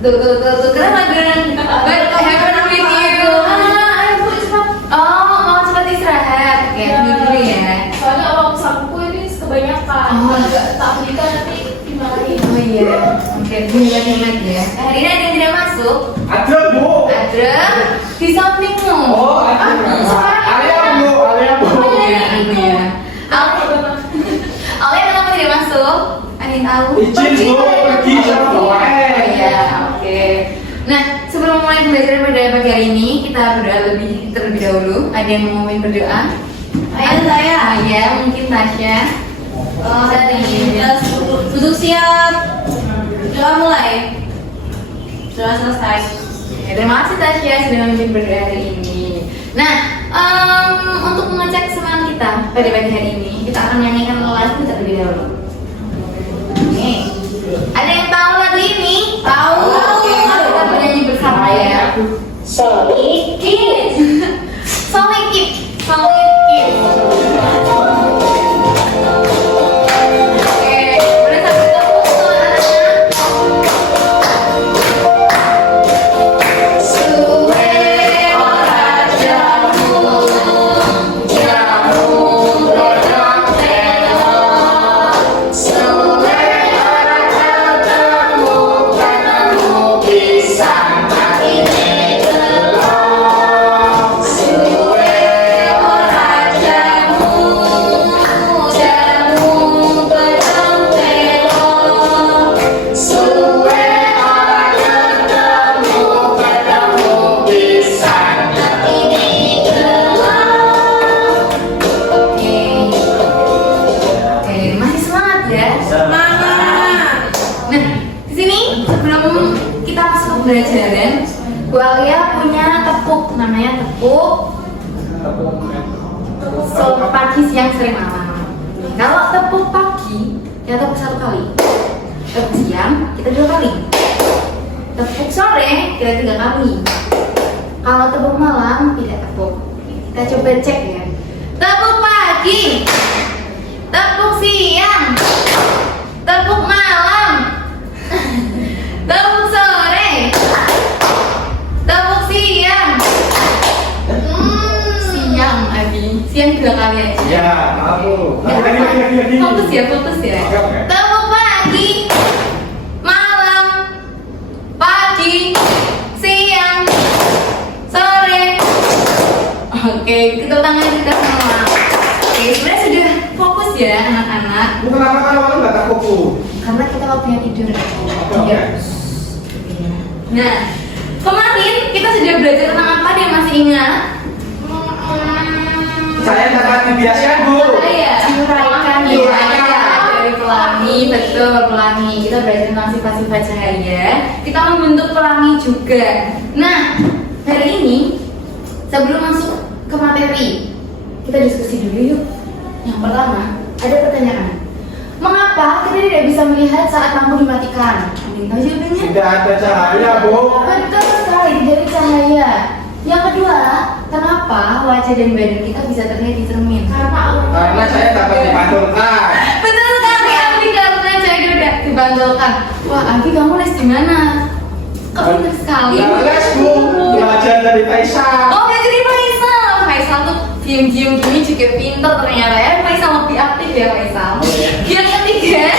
Tuh, kenapa dengan but happen with you? Oh, mau cepat istirahat, oke, dulu ya. Soalnya uang saku ini kebanyakan. Agak tak belikan nanti dimarahin. Oh iya, oke, hemat ya. Hari ini ada yang tidak masuk. Ada bu. Ada di sampingmu. Oh ada. Alia bu. Iya. Alia kenapa tidak masuk? Ada yang tahu? Izin bu, pergi sama bawa Iya, oke. Nah, sebelum mulai pembelajaran pada pagi hari ini, kita berdoa terlebih dahulu. Ada yang mau ngomongin berdoa? Ada saya. Ayah, mungkin Tasya. Oh, tadi. Duduk siap. Doa mulai. Sudah selesai. Ya, terima kasih Tasya sudah memimpin berdoa hari ini. Nah, untuk mengecek semangat kita pada pagi hari ini, kita akan nyanyikan lagu terlebih dahulu. Oke. Ada yang tahu lagu ini? Tahu. Oke, mari kita bernyanyi bersama ya. Solid Kids. Solid Kids. Solid Kids. Oke, boleh sambil tepuk tangan anak-anak. Suwe ora jamu, jamu godhong telo. Suwe ora ketemu, ketemu pisang matine telo. Suwe ora jamu, jamu godhong telo. Suwe ora ketemu, ketemu pisang matine telo. Oke, masih semangat ya? Semangat. Nah, di sini sebelum kita masuk ke pembelajaran, Bu Alia punya tepuk, namanya tepuk pagi, siang, sore, malam. Kalau tepuk pagi, kita tepuk 1 kali. Tepuk siang, kita 2 kali. Tepuk sore, kita 3 kali. Kalau tepuk malam, tidak tepuk. Kita coba cek ya. Tepuk pagi, tepuk siang, tepuk malam, tepuk sore, tepuk siang. Siang, Abi. Siang 2 kali aja. Ya, aku. Lagi. Fokus ya, fokus ya. Oke. Tepuk pagi, malam, pagi, siang, sore. Oke, kita tangan kita semua. Oke, sebenarnya sudah fokus ya anak-anak. Bu kenapa kalau malam nggak takut bu? Karena kita waktunya tidur. Oke. Iya. Nah, kemarin kita sudah belajar tentang apa dia masih ingat? Saya dapat dibiasakan bu. Saya Diuraikan. dari pelangi, betul pelangi. Kita belajar tentang sifat-sifat cahaya. Kita membentuk pelangi juga. Nah, hari ini sebelum masuk ke materi, kita diskusi dulu yuk. Yang pertama, ada pertanyaan. Mengapa kita tidak bisa melihat saat lampu dimatikan? Ada yang tahu jawabannya? Tidak ada cahaya bu. Betul sekali, dari cahaya. Yang kedua, kenapa wajah dan badan kita bisa terlihat di cermin? Karena saya dapat dipantulkan. Betul sekali, Abi karena saya udah dibantulkan. Wah, Abi kamu les di mana? Kok pintar sekali. Les bu, belajar dari Faisal. Oh, belajar dari Faisal. Faisal tuh diem-diem gini juga pintar ternyata ya. Faisal lebih aktif ya Faisal. Yang ketiga,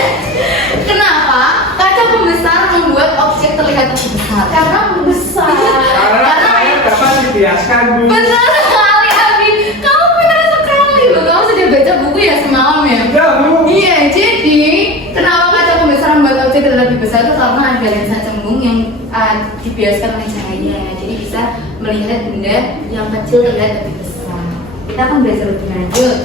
kenapa kaca pembesar membuat objek terlihat lebih besar? Karena besar. Karena saya dapat dibiasakan bu. Betul sekali, Abi. Kamu pintar sekali loh. Kamu sudah baca buku ya semalam ya? Ya bu. Iya, jadi kenapa kaca pembesar membuat objek terlihat lebih besar itu karena ada lensa cembung yang dibiaskan oleh cahaya. Jadi bisa melihat benda yang kecil terlihat lebih besar. Kita akan belajar lebih lanjut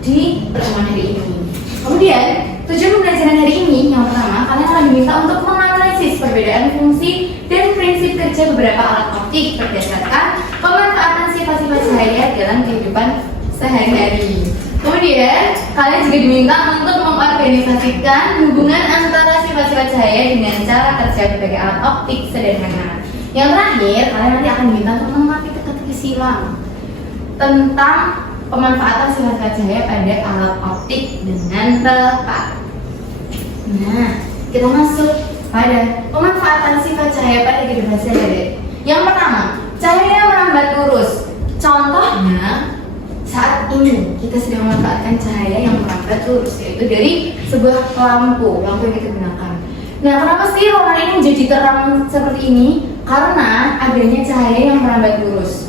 di pertemuan hari ini. Kemudian, tujuan pembelajaran hari ini yang pertama, kalian akan diminta untuk menganalisis perbedaan fungsi dan prinsip kerja beberapa alat optik berdasarkan pemanfaatan sifat-sifat cahaya dalam kehidupan sehari-hari. Kemudian, kalian juga diminta untuk mengorganisasikan hubungan antara sifat-sifat cahaya dengan cara kerja berbagai alat optik sederhana. Yang terakhir, kalian nanti akan diminta untuk mengamati teka-teki silang tentang pemanfaatan sifat-sifat cahaya pada alat optik dengan tepat. Nah, kita masuk pada pemanfaatan sifat cahaya pada kehidupan sehari-hari. Yang pertama, cahaya merambat lurus. Contohnya, saat ini kita sedang memanfaatkan cahaya yang merambat lurus, yaitu dari sebuah lampu yang kita gunakan. Nah, kenapa sih ruangan ini menjadi terang seperti ini? Karena adanya cahaya yang merambat lurus.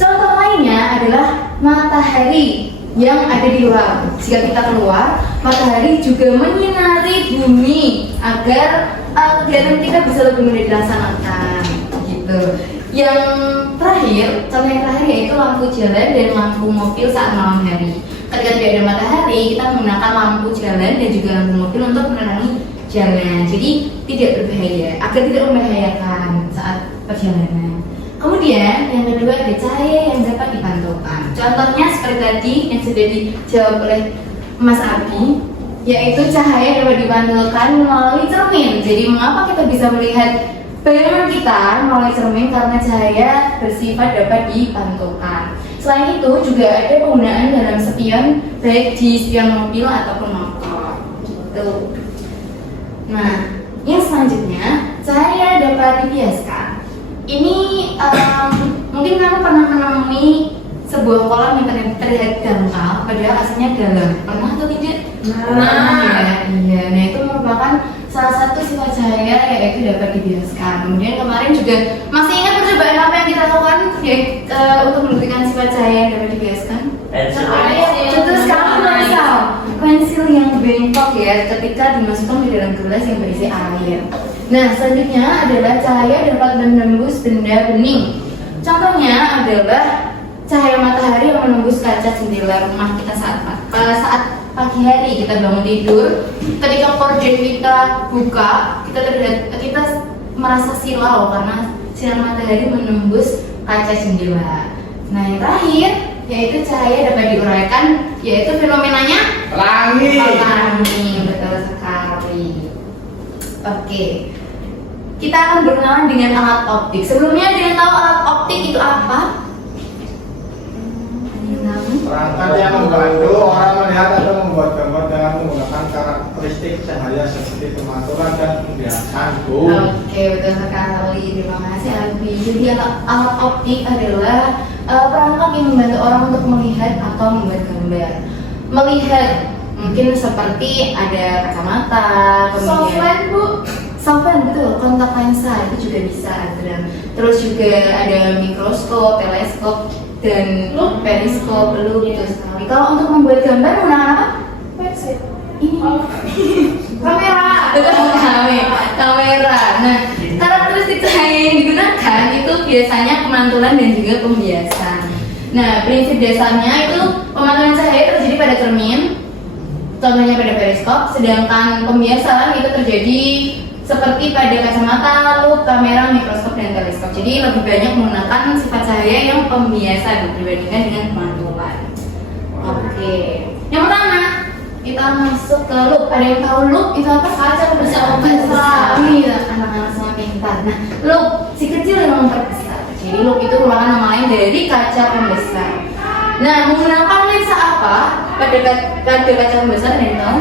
Contoh lainnya adalah matahari yang ada di luar. Jika kita keluar, matahari juga menyinari bumi agar kegiatan kita bisa lebih mudah dilaksanakan. Gitu. Yang terakhir, contoh yang terakhir yaitu lampu jalan dan lampu mobil saat malam hari. Ketika tidak ada matahari, kita menggunakan lampu jalan dan juga lampu mobil untuk menerangi jalan. Jadi tidak berbahaya, agar tidak membahayakan saat perjalanan. Kemudian yang kedua ada cahaya yang dapat dipantulkan. Contohnya seperti tadi yang sudah dijawab oleh Mas Abi, yaitu cahaya dapat dipantulkan melalui cermin. Jadi mengapa kita bisa melihat bayangan kita melalui cermin? Karena cahaya bersifat dapat dipantulkan. Selain itu juga ada penggunaan dalam spion, baik di spion mobil ataupun motor. Gitu. Nah, yang selanjutnya cahaya dapat dibiaskan. Ini mungkin kamu pernah menemui sebuah kolam yang terlihat dangkal, padahal aslinya dalam. Pernah atau tidak? Ya, iya. Nah, itu merupakan salah satu sifat cahaya yaitu dapat dibiaskan. Kemudian kemarin juga masih ingat percobaan apa yang kita lakukan untuk membuktikan sifat cahaya yang dapat dibiaskan? Betul sekali, pensil yang bengkok ya, ketika dimasukkan di dalam gelas yang berisi air. Nah, selanjutnya adalah cahaya dapat menembus benda bening. Contohnya adalah cahaya matahari yang menembus kaca jendela rumah kita saat pagi hari kita bangun tidur. Ketika korden kita buka, kita merasa silau karena sinar matahari menembus kaca jendela. Nah, yang terakhir yaitu cahaya dapat diuraikan, yaitu fenomenanya pelangi. Betul sekali. Oke, kita akan berkenalan dengan alat optik. Sebelumnya dia tahu alat optik itu apa? Perangkat yang membantu orang melihat atau membuat gambar dengan menggunakan karakteristik cahaya seperti pemantulan dan pembiasan, Bu. Oke, betul sekali. Terima kasih, Albi. Jadi alat optik adalah perangkat yang membantu orang untuk melihat atau membuat gambar. Melihat mungkin seperti ada kacamata, Softland, Bu. Softland, betul. Kontak lensa itu juga bisa ada. Terus juga ada mikroskop, teleskop, dan periskop, gitu sekali. Kalau untuk membuat gambar menggunakan apa? Website. Ini Kamera. betul, kamera. Nah, karakteristik cahaya yang digunakan itu biasanya pemantulan dan juga pembiasan. Nah, prinsip dasarnya itu pemantulan cahaya terjadi pada cermin, contohnya pada periskop, sedangkan pembiasan itu terjadi seperti pada kacamata, lup, kamera, mikroskop, dan teleskop. Jadi lebih banyak menggunakan sifat cahaya yang pembiasan dibandingkan dengan pemantulan. Oke, yang pertama kita masuk ke lup. Ada yang tahu lup itu apa? Kaca pembesar. Sekali anak-anak semua pintar. Nah, lup si kecil yang memperbesar. Jadi lup itu merupakan nama lain dari kaca pembesar. Nah, menggunakan lensa apa pada kaca pembesar? Ada yang tahu?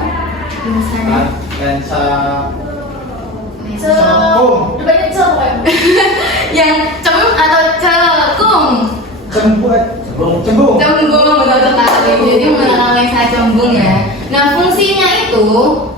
Lensanya? Lensa Depannya cel, yang cem atau cekung? cembung. Cembung, betul sekali. Jadi menggunakan lensa cembung ya. Nah, fungsinya itu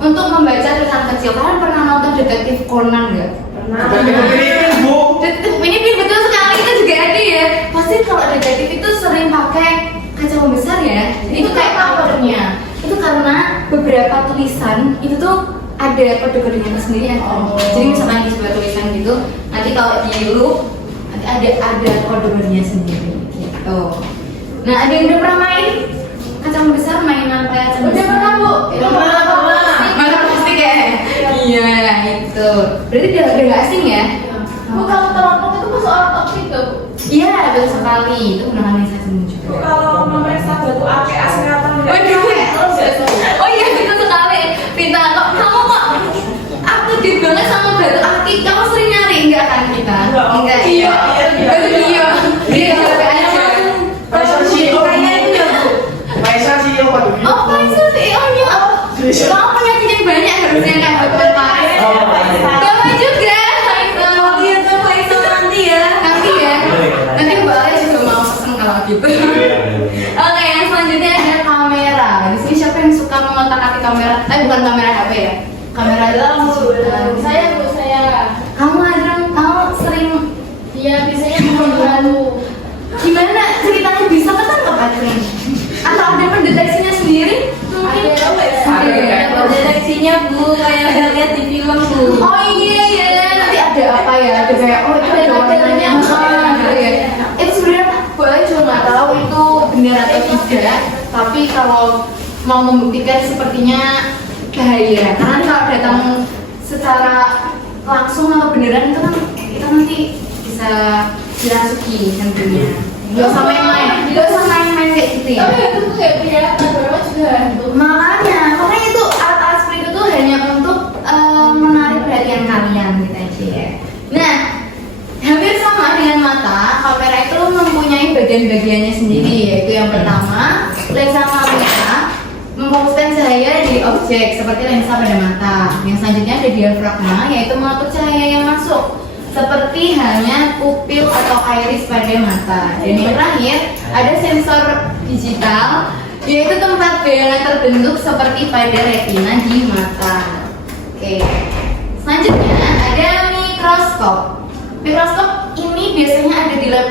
untuk membaca tulisan kecil. Kalian pernah nonton Detektif Conan nggak? Detektif, Bu. Ini betul sekali, itu juga ada ya. Pasti kalau detektif itu sering pakai kaca pembesar ya. Itu kayak powernya. Itu karena beberapa tulisan itu tuh ada kode-kodenya tersendiri. Jadi misalkan di sebuah tulisan gitu, nanti kalau di loop nanti ada kode-kodenya sendiri gitu. Nah, ada yang udah pernah main kaca pembesar, mainan kaca pembesar? Udah pernah, Bu. Itu pernah. Main plastik ya? Iya, itu. Berarti udah gak asing ya? Bu, kalau teropong itu masuk alat optik tuh. Iya, betul sekali. Itu gunakan lensa cembung juga. Kalau memeriksa batu akik singatan Oh iya, betul sekali. Pintar. Kamu kok aktif banget sama batu akik? Kamu sering nyari enggak kan kita? Enggak. Iya. Dia juga aja. Faisal CEO kayaknya, Bu. Faisal CEO Pak. Oh, Faisal CEO-nya. Kamu punya yang banyak harusnya kan buat Faisal. movie-nya Bu, kayak lihat di film Bu. Oh iya, nanti ada apa ya? Ada kayak oh itu ada warnanya gitu ya. Itu sebenarnya gue juga nggak tahu itu benar atau tidak. Tapi kalau mau membuktikan sepertinya bahaya. Karena kalau datang secara langsung atau beneran itu kan kita nanti bisa dirasuki nantinya. Gak usah main-main, kayak gitu ya. Tapi itu tuh kayak kelihatan berapa juga hantu. Makanya itu alat-alat seperti itu tuh hanya untuk menarik perhatian kalian gitu aja ya. Nah, hampir sama dengan mata, kamera itu mempunyai bagian-bagiannya sendiri, yaitu yang pertama lensa kamera memfokuskan cahaya di objek seperti lensa pada mata. Yang selanjutnya ada diafragma, yaitu mengatur cahaya yang masuk seperti halnya pupil atau iris pada mata. Dan yang terakhir ada sensor digital, yaitu tempat bayangan terbentuk seperti pada retina di mata. Oke. Selanjutnya ada mikroskop. Mikroskop ini biasanya ada di lab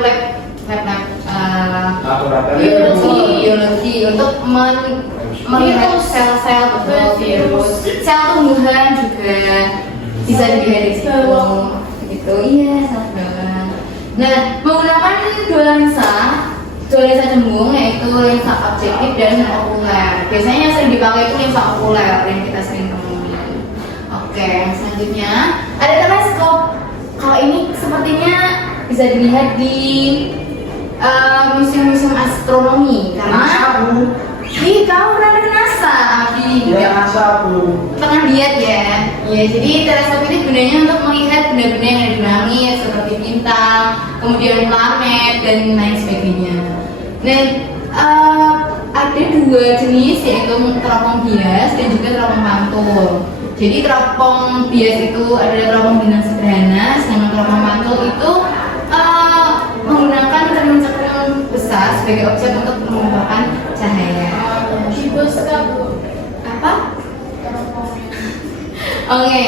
biologi untuk melihat sel-sel virus, sel tumbuhan juga bisa dilihat di situ. Gitu, iya, sangat banget. Nah, menggunakan dua lensa cembung, yaitu lensa objektif dan okuler. Biasanya yang sering dipakai itu lensa okuler yang kita sering temui. Oke, yang selanjutnya ada teleskop. Kalau ini sepertinya bisa dilihat di museum-museum astronomi karena kamu pernah ke NASA, Abi? Iya, NASA Bu. Pernah lihat ya? Ya, jadi teleskop ini gunanya untuk melihat benda-benda yang ada di langit seperti bintang, kemudian planet dan lain sebagainya. Dan ada dua jenis, yaitu teropong bias dan juga teropong mantul. Jadi teropong bias itu adalah teropong bintang sederhana, sedangkan teropong mantul itu menggunakan cermin-cermin besar sebagai objek untuk mengumpulkan cahaya. Apa? Oke.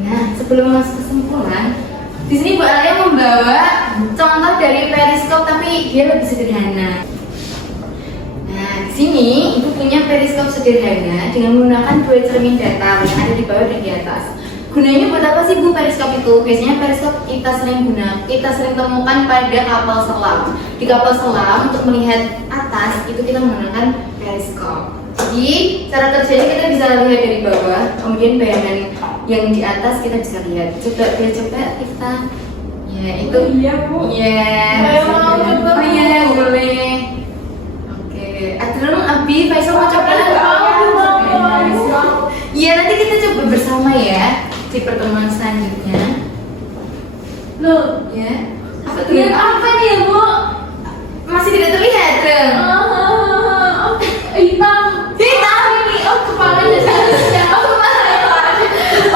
Nah, sebelum masuk kesimpulan, di sini Bu Alia membawa contoh dari periskop tapi dia lebih sederhana. Nah, di sini Ibu punya periskop sederhana dengan menggunakan dua cermin datar yang ada di bawah dan di atas. Gunanya buat apa sih Bu periskop itu? Biasanya periskop kita sering temukan pada kapal selam. Di kapal selam untuk melihat atas itu kita menggunakan periskop. Jadi cara kerjanya kita bisa lihat dari bawah, kemudian bayangan yang di atas kita bisa lihat. Coba kita. Ya itu. Iya Bu. Iya. Mau coba? Oh iya boleh. Oke. Adrun, Abi, Faisal mau coba? Iya nanti kita coba bersama ya di pertemuan selanjutnya. Loh, Ya. lihat apa nih ya Bu? Masih tidak terlihat, Dren. Hitam. Hitam. Oh, kepalanya seharusnya.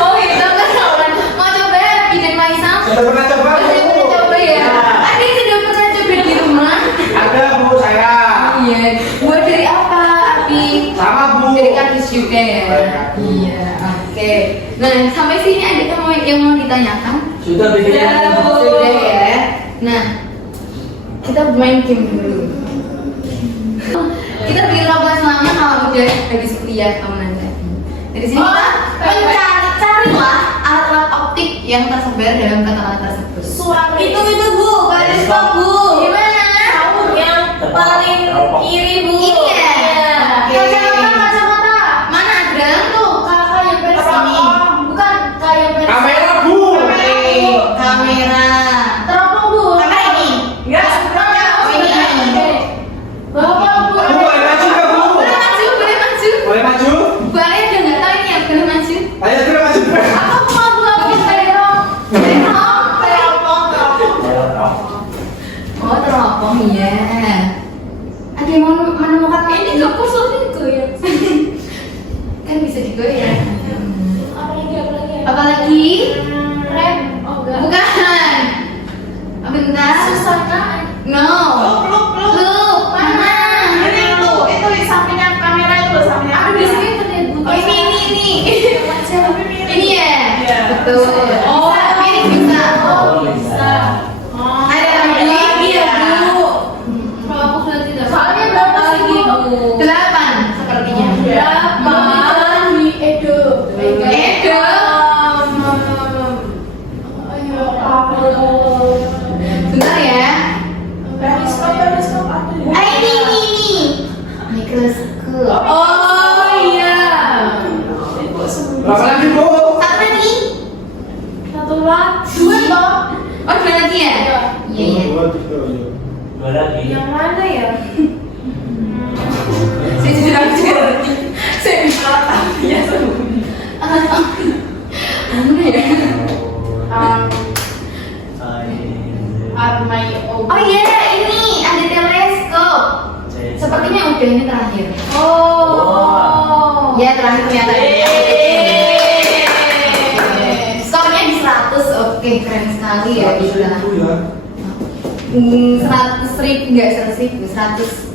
Oh hitam kan kawan. Mau coba bikin Faisal? Sudah pernah coba Sudah Bu? pernah coba ya. Ada yang sudah pernah coba di rumah? Ada Bu, saya. Iya. Buat dari apa, Abi? Sama Bu. Dari kardus juga ya. Dari kardus. Iya. Oke. Nah sampai sini ada kamu yang mau ditanyakan? Sudah bikin Ya, Bu. Sudah ya. Nah kita main game dulu. Kita bikin robot selamanya kalau udah habis kuliah aman lagi. Dari sini kita carilah alat optik yang tersebar dalam kata-kata tersebut. Suara Itu Bu, periskop Bu. Gimana? Tahu yang paling kiri Bu. Ini ya. Iya. Kacamata. Mana ada tuh? Kakak yang periskop. Ini. Bukan kayak periskop. Kamera Bu. Kamera. Teropong Bu. Kamera ini. Ya. Oh ini. Bapak Bu. Bu, boleh maju nggak Bu? Boleh maju. Boleh maju? Boleh udah nggak tahu ini ya, boleh maju. Ayo kita maju. Aku mau buat terong. Oh teropong ya. Ada yang mau menemukan Ini kamu sulit tuh ya. kan bisa digoyang. Apalagi. Apalagi? Rem. Oh enggak. Bukan. Bentar. Susana. No. Loop. Mana? Itu di sampingnya kamera itu loh, sampingnya. Aku di sini terlihat buku. Oh ini. Ini ya. Iya. Betul. Oh, ini bisa. Oh, bisa. Ada lagi ya Bu. Kalau aku sudah tidak. Soalnya berapa lagi Bu? 8 sepertinya. Berapa? Oh, dua lagi ya? Iya, iya. Dua, tiga, iya. Dua lagi. Yang mana ya? Saya jujur aja. Saya bisa ya sebelumnya. Mana ya? Armai Oh iya, ini ada teleskop. Sepertinya udah ini terakhir. Oh. Ya, terakhir ternyata. Skornya di 100. Oke, keren sekali ya. 100.000 ya. 100.000 enggak 100.000, 100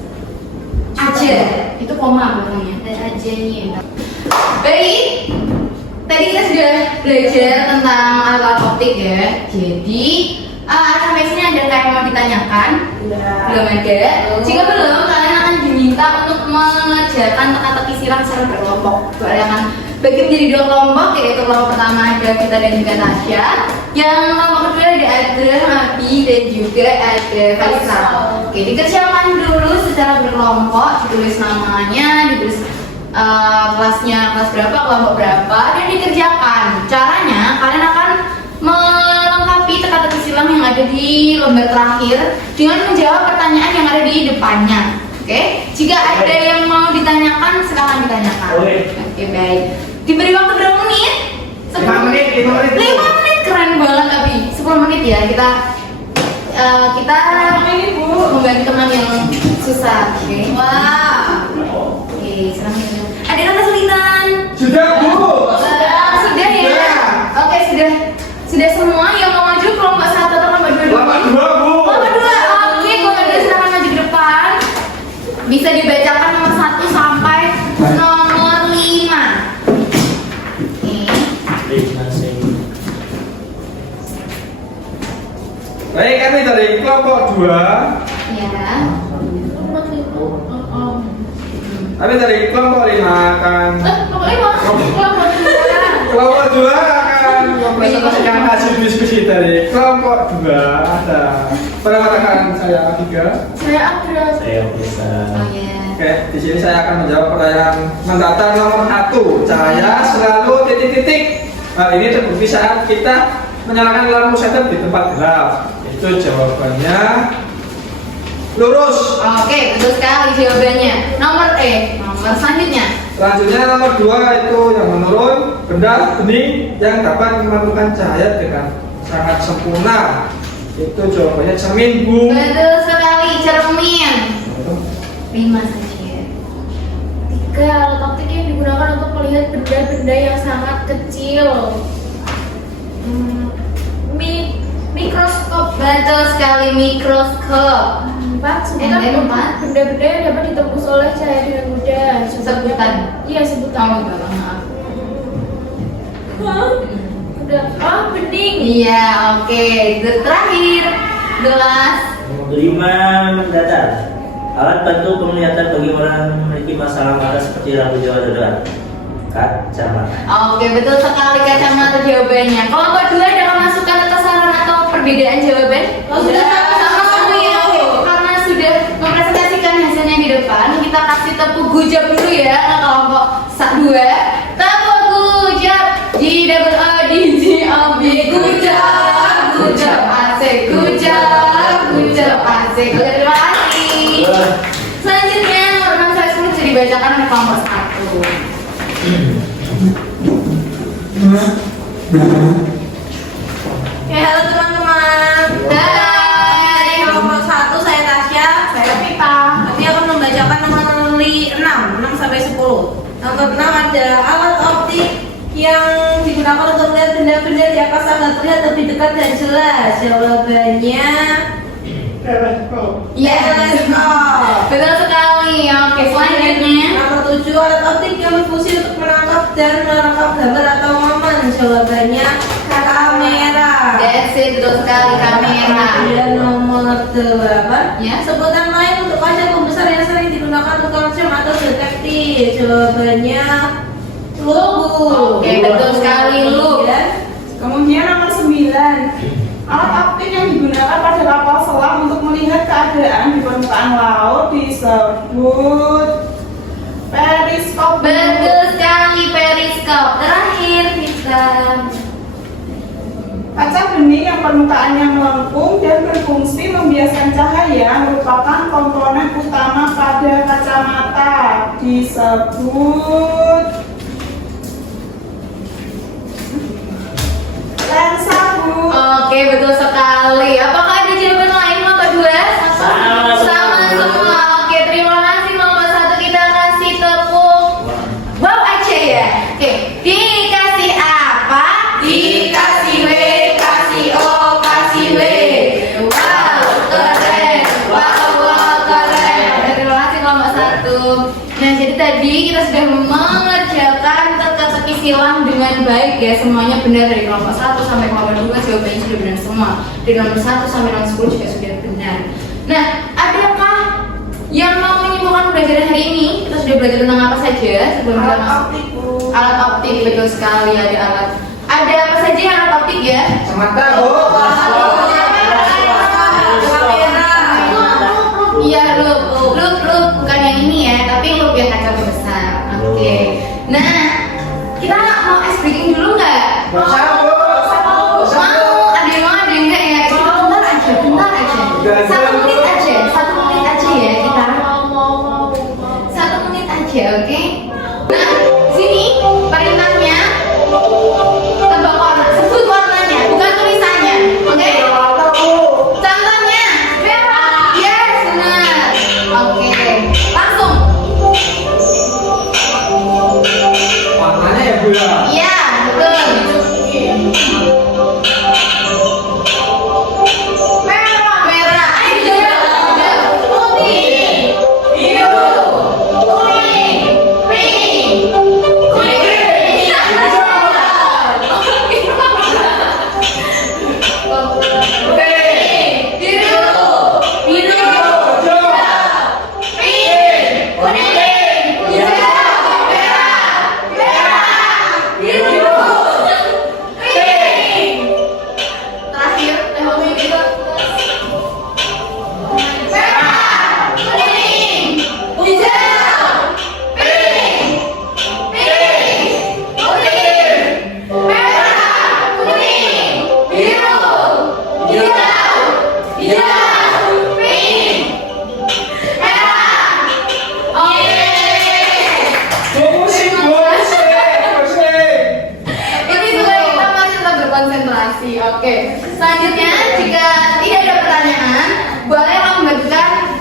aja. Itu koma belakangnya. Dan aja-nya. Baik. Tadi kita sudah belajar tentang alat optik ya. Jadi, sampai sini ada yang mau ditanyakan? Belum ada. Jika belum, kalian akan diminta untuk mengerjakan teka-teki silang secara berkelompok. Kalian akan bagi menjadi 2 kelompok, yaitu kelompok pertama ada kita dan juga Tasya. Yang kelompok kedua ada Adrian, Abi, dan juga ada Faisal. Oke, dikerjakan dulu secara berkelompok, ditulis namanya, ditulis kelasnya, kelas berapa, kelompok berapa, dan dikerjakan. Caranya, kalian akan melengkapi teka-teki silang yang ada di lembar terakhir dengan menjawab pertanyaan yang ada di depannya. Oke, jika ada yang mau ditanyakan, silakan ditanyakan. Oke, baik. Diberi waktu berapa menit? 5 menit, 5 menit. 5 menit, keren banget Abi. 10 menit ya, kita Ini Bu. membantu teman yang susah. Oke. Wah. Oke, selanjutnya. Ada yang kesulitan? Sudah, Bu. Sudah ya? Sudah. Oke, sudah semua yang mau maju kelompok 1 atau kelompok 2 dulu? Kelompok 2, Bu. Kelompok 2, oke, kelompok 2 silakan maju ke depan. Bisa dibacakan nomor 1 sampai nomor 5. Baik, kami dari kelompok 2. Ya. Kami dari kelompok 5 akan kelompok 2 akan mempresentasikan hasil diskusi dari kelompok 2. Ada perkenalkan saya Tiga. Saya Adra. Saya bisa. Oh ya. Oke, di sini saya akan menjawab pertanyaan mendatar nomor 1. Cahaya selalu titik-titik. Hal ini terbukti saat kita menyalakan lampu senter di tempat gelap. Itu jawabannya lurus. Oke, betul sekali jawabannya. Nomor selanjutnya. Selanjutnya nomor 2 itu yang menurun benda bening yang dapat memantukan cahaya dengan sangat sempurna. Itu jawabannya cermin, Bu. Betul sekali, cermin. 5 saja. 3. Alat optik yang digunakan untuk melihat benda-benda yang sangat kecil. Mikroskop. Betul sekali, mikroskop. 4. And then 4. Benda-benda yang dapat ditembus oleh cahaya dengan mudah. Sebutan. Iya, sebutan. Oh, enggak, maaf. Udah. Oh, bening. Iya, oke. Terakhir, gelas. Nomor 5 mendatar. Alat bantu penglihatan bagi orang yang memiliki masalah mata seperti rambut jawa dada. Kacamata. Oke, betul sekali kacamata jawabannya. Kelompok 2 ada masukan atau saran atau perbedaan jawaban? Sudah. Sama semua ya. Oke, karena sudah mempresentasikan hasilnya di depan, kita kasih tepuk gujab dulu ya ke kelompok 2. Tepuk gujab, G double O D G O B, gujab, gujab asik, gujab, gujab asik. Oke, terima kasih. Selanjutnya nomor 6 sampai 10 jadi dibacakan oleh kelompok 1. Ya, halo teman-teman. Hai. Nomor 1 saya Tasya. Saya Pita. Nanti akan membacakan nomor 6 sampai 10. Nomor 6 ada alat optik yang digunakan untuk melihat benda-benda di atas agar terlihat lebih dekat dan jelas. Jawabannya Teleskop. betul sekali. Oke, selanjutnya. Nomor 7 alat optik yang berfungsi untuk menangkap dan merangkap gambar atau momen. Jawabannya kamera. That's it, betul sekali, kamera. Dan nomor 8 Ya. sebutan lain untuk kaca pembesar yang sering digunakan untuk konsen atau detektif. Jawabannya logo. Oke, betul sekali, lu. Kemudian nomor 9, alat optik yang digunakan pada kapal selam untuk melihat keadaan di permukaan laut disebut periskop. Betul sekali, periskop. Terakhir kita Kaca bening yang permukaannya melengkung dan berfungsi membiaskan cahaya merupakan komponen utama pada kacamata. Disebut lensa, Bu. Oke, betul sekali. Apakah ada jawaban lain nomor 2? Sama semua. Oke, terima kasih nomor 1. Kita kasih tepuk wow aja ya. Oke, dikasih apa? Dikasih W, kasih O, kasih W. Wow, keren. Wow, keren. Terima kasih nomor 1. Nah, jadi tadi kita sudah mengerjakan teka-teki silang dengan baik ya. Semuanya benar dari kelompok 1 sampai kelompok 2, jawabannya sudah benar semua. Dari nomor 1 sampai nomor 10 juga sudah benar. Nah, adakah yang mau menyimpulkan pelajaran hari ini? Kita sudah belajar tentang apa saja sebelum kita Alat masuk? optik, Bu. Alat optik, betul sekali, ada alat. Ada apa saja yang alat optik ya? Kacamata, Bu. Iya, loop, bukan yang ini ya, tapi loop yang kaca besar. Oke. Nah, kita mau ice breaking dulu nggak? Bisa, Bu. Mau? Ada yang mau, ada yang enggak ya? Kita bentar aja. 1 menit aja ya kita. 1 menit aja, oke? Nah, sini perintahnya tebak warna, sebut warnanya, bukan tulisannya, oke? Contohnya merah, yes, benar. Oke, langsung. Warnanya ya, Bu ya. Iya, betul. Merah. Ayo jawab. Putih, biru, kuning, pink, kuning. Konsentrasi. Oke. Selanjutnya, jika tidak ada pertanyaan, boleh membuatkan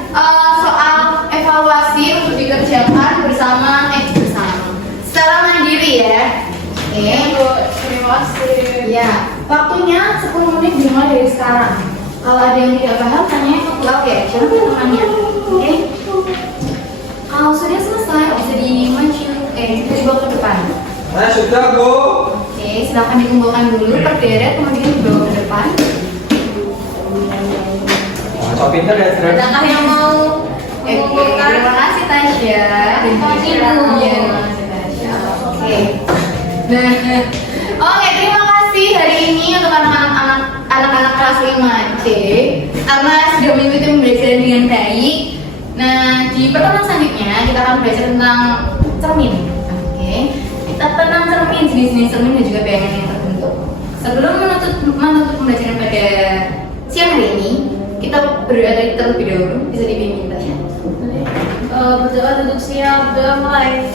soal evaluasi untuk dikerjakan bersama secara mandiri ya. Oke. Terima kasih. Ya, waktunya 10 menit dimulai dari sekarang. Kalau ada yang tidak paham, tanya ke oke, jangan temannya. Oke. Kalau sudah selesai, bisa dimaju, bisa dibawa ke depan. Nah, sudah, Bu. Oke, silakan dikumpulkan dulu per deret, kemudian dibawa ke depan. So pinter ya, Dre. Adakah yang mau mengumpulkan? Terima kasih Tasya. Terima kasih, Bu. Iya, terima kasih Tasya. Oke. Nah, oke, terima kasih hari ini untuk anak-anak kelas 5C karena sudah mengikuti pembelajaran dengan baik. Nah, di pertemuan selanjutnya kita akan belajar tentang cermin. Oke. Kita tentang cermin, jenis-jenis cermin dan juga bayangan yang terbentuk. Sebelum menutup pembelajaran pada siang hari ini, kita berdoa terlebih dahulu. Bisa dipimpin Tasya. Berdoa duduk siap, udah mulai.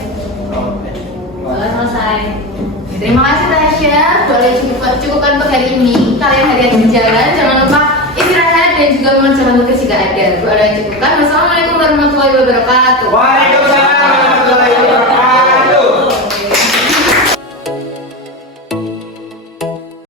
Udah selesai. Terima kasih Tasya. Boleh cukupkan untuk hari ini. Kalian hati-hati berjalan, jangan lupa istirahat dan juga mengerjakan tugas jika ada. Boleh cukupkan. Wassalamualaikum warahmatullahi wabarakatuh.